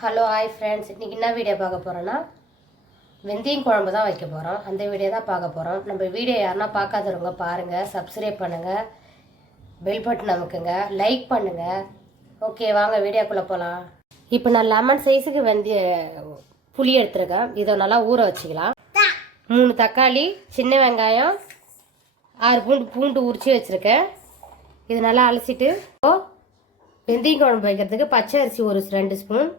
Hello hi friends, இன்றைக்கி என்ன video பார்க்க போகிறோன்னா வெந்தயம் குழம்பு தான் வைக்க போகிறோம். அந்த வீடியோ தான் பார்க்க போகிறோம். நம்ம வீடியோ யாருன்னா பார்க்காதவங்க பாருங்கள், சப்ஸ்கிரைப் பண்ணுங்கள், பெல் பட்டன் அமுக்குங்க, லைக் பண்ணுங்கள். ஓகே, வாங்க வீடியோக்குள்ளே போகலாம். இப்போ நான் லெமன் சைஸுக்கு புளி எடுத்துருக்கேன். இதை நல்லா ஊற வச்சுக்கலாம். 3 தக்காளி, சின்ன வெங்காயம், 6 பூண்டு உரித்து வச்சுருக்கேன். இது நல்லா அலசிட்டு வெந்தயம் குழம்பு வைக்கிறதுக்கு பச்சை அரிசி ஒரு 2 ஸ்பூன்,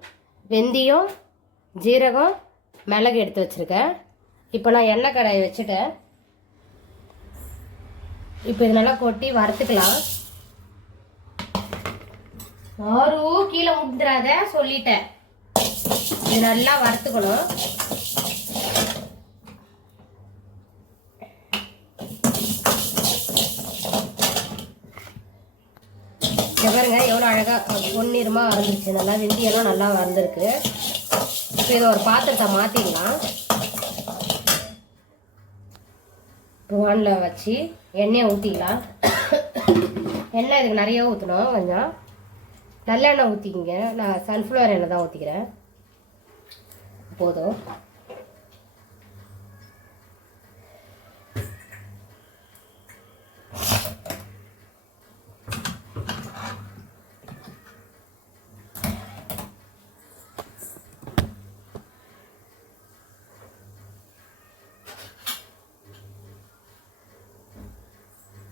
வெந்தயம், ஜீரகம், மிளகு எடுத்து வச்சுருக்கேன். இப்போ நான் எண்ணெய் கடாயை வச்சுட்டேன். இப்போ இது நல்லா கொட்டி வறுத்துக்கலாம். கீழே முந்துடாத சொல்லிட்டேன். இது நல்லா வறுத்துக்கணும். பாருங்க எவ்வளோ அழகாக பொன்னிறமாக வறந்துருச்சு. நல்லா வெந்தயம்லாம் நல்லா வறந்துருக்கு. இப்போ இதை ஒரு பாத்திரத்தை மாற்றிடலாம். வானில் வச்சு எண்ணெயை ஊற்றிக்கலாம். எண்ணெய் இதுக்கு நிறைய ஊற்றணும். கொஞ்சம் நல்லெண்ணெய் ஊற்றிக்கிங்க. நான் சன்ஃப்ளவர் எண்ணெய் தான் ஊற்றிக்கிறேன். போதும்.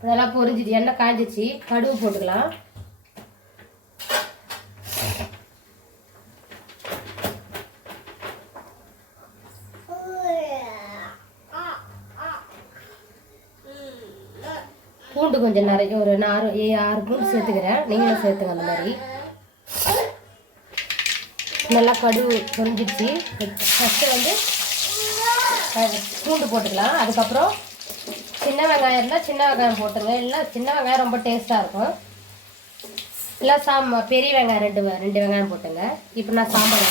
அதெல்லாம் பொரிஞ்சிட்டு எண்ணெய் காய்ஞ்சிச்சு. கடுகு போட்டுக்கலாம். பூண்டு கொஞ்சம் நிறைய ஒரு 6 பூண்டு சேர்த்துக்கிறேன். நீங்களும் சேர்த்துங்க. அந்த மாதிரி நல்லா கடுகு பொரிஞ்சிடுச்சு. ஃபஸ்ட்டு பூண்டு போட்டுக்கலாம். அதுக்கப்புறம் சின்ன வெங்காயம் இருந்தால் சின்ன வெங்காயம் போட்டுருங்க. இல்லை சின்ன வெங்காயம் ரொம்ப டேஸ்ட்டாக இருக்கும். இல்லை பெரிய வெங்காயம் 2 வெங்காயம் போட்டுங்க. இப்போ நான் சாம்பார்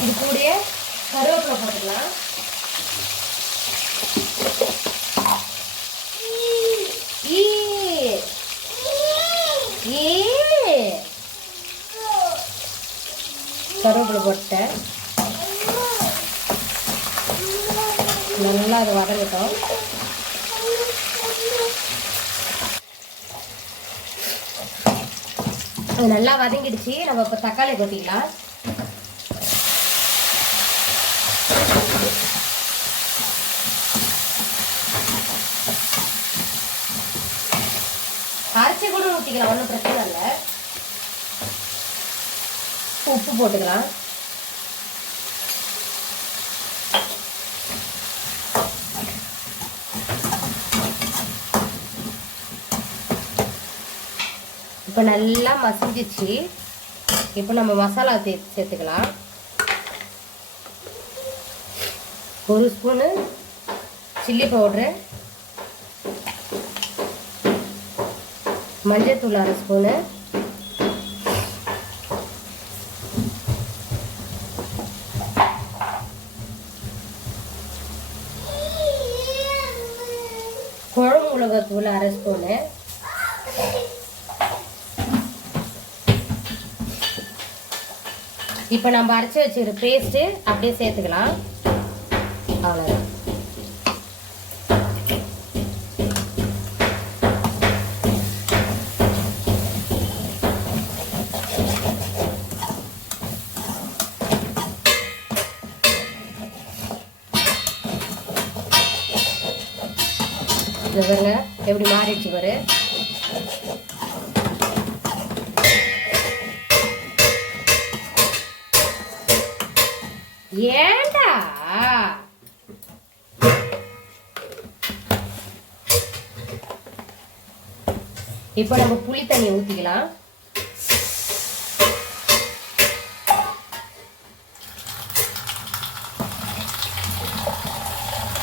இது கூடயே கருவேப்பிலை போட்டுக்கலாம். கருவேப்பிலை போட்டேன். நல்லா அது வதங்கட்டும். அது நல்லா வதங்கிடுச்சு. நம்ம இப்போ தக்காளி கொட்டிக்கலாம். அரைச்சி கூட ஊற்றிக்கலாம், ஒன்றும் பிரச்சனை இல்லை. உப்பு போட்டுக்கலாம். இப்போ நல்லா மசிஞ்சிச்சு. இப்போ நம்ம மசாலா சேர்த்துக்கலாம். 1 ஸ்பூனு சில்லி பவுட்ரு, மஞ்சத்தூள் 1/2 ஸ்பூனு, குழம்பு மிளகாத்தூள் 1/2 ஸ்பூனு, இப்போ நம்ம அரைச்சி வச்சுக்கிற பேஸ்ட்டு அப்படியே சேர்த்துக்கலாம். அவ்வளோதான். பாருங்க எப்படி மாறிடுச்சு பாரு. ஏண்டா இப்போ நம்ம புளி தண்ணியை ஊற்றிக்கலாம்.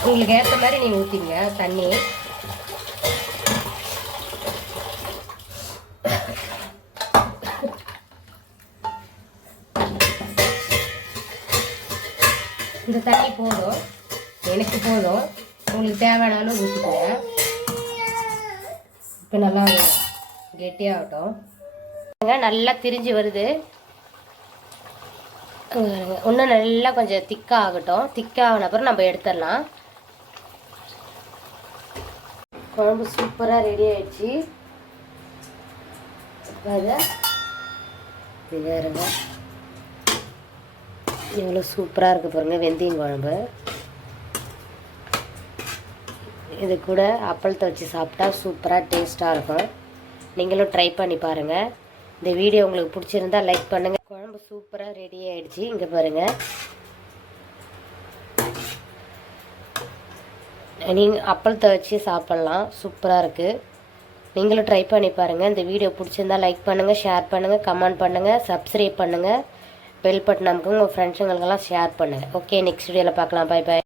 உங்களுக்கு ஏற்ற மாதிரி நீங்கள் ஊற்றிங்க தண்ணி. இந்த தண்ணி போதும், எனக்கு போதும். உங்களுக்கு தேவையானாலும் ஊற்றிக்கோங்க. இப்போ நல்லா கெட்டியாகட்டும். நல்லா திரிஞ்சு வருது. இன்னும் நல்லா கொஞ்சம் திக்காக ஆகட்டும். திக்காகின அப்புறம் நம்ம எடுத்துடலாம். குழம்பு சூப்பராக ரெடி ஆயிடுச்சு. பாருங்க எவ்வளோ சூப்பராக இருக்குது பாருங்கள் வெந்தயம் குழம்பு. இது கூட அப்பளத்தை வச்சு சாப்பிட்டா சூப்பராக டேஸ்ட்டாக இருக்கும். நீங்களும் ட்ரை பண்ணி பாருங்கள். இந்த வீடியோ உங்களுக்கு பிடிச்சிருந்தா லைக் பண்ணுங்கள். குழம்பு சூப்பராக ரெடி ஆகிடுச்சு. இங்கே பாருங்கள், நீங்கள் அப்பளத்தை வச்சு சாப்பிட்லாம். சூப்பராக இருக்குது. நீங்களும் ட்ரை பண்ணி பாருங்கள். இந்த வீடியோ பிடிச்சிருந்தா லைக் பண்ணுங்கள், ஷேர் பண்ணுங்கள், கமெண்ட் பண்ணுங்கள், சப்ஸ்கிரைப் பண்ணுங்கள், பெல் பட்டன் நமக்கு உங்கள் ஃப்ரெண்ட்ஸுங்களுக்கெல்லாம் ஷேர் பண்ணுங்கள். ஓகே, நெக்ஸ்ட் வீடியோவில் பார்க்கலாம். Bye bye.